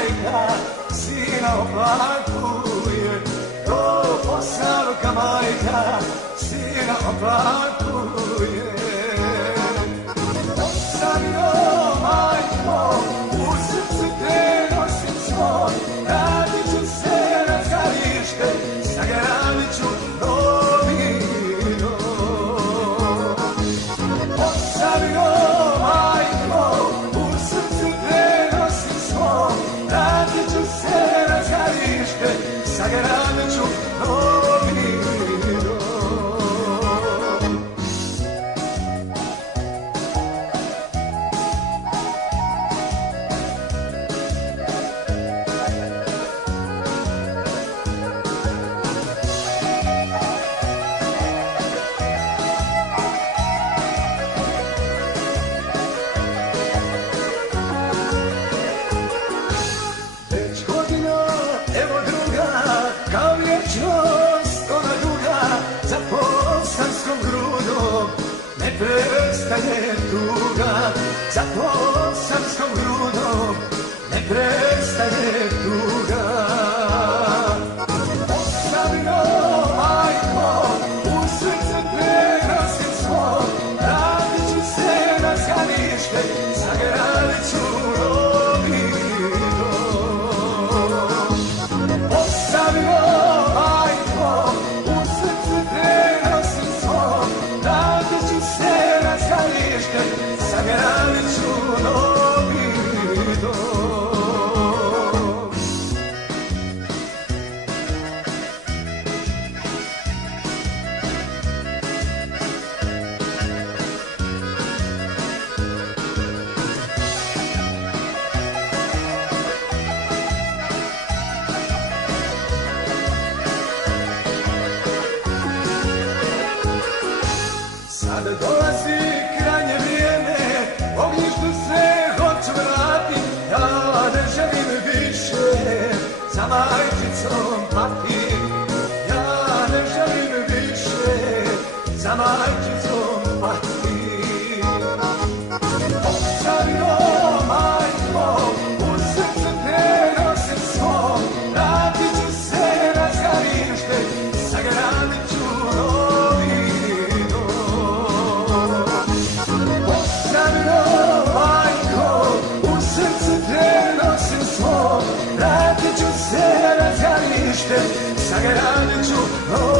majka sina opakuje, to Posavka majka sina opakuje. Posavio majko, u srcu te nosim svoj, vratit ću se na skalište, sagradit ću novi dom. Posavio majko, u srcu te nosim svoj, vratit ću se na skalište, sagradit ću novi dom. Već godina, evo druga, kao vječnost ona duga, za bosanskom grudom ne prestaje tuga, za bosanskom grudom ne prestaje tuga. Posavino majko, u srcu te nosim svoj, vratit ću se na skalište, sagradit ću novi dom. Posavino majko, u srcu te nosim svoj, vratit ću se na skalište, sagradit ću novi dom. Sad dolazi krajnje vrijeme, ognjištu se hoću vratit, ja ne želim više za majčicom pati, ja ne želim više za majčicom pati. Posavino majko, u srcu te nosim svoj, vratit ću se na skalište, sagradit ću novi dom. Posavino majko, u srcu te nosim svoj, vratit ću se na skalište, sagradit ću novi dom.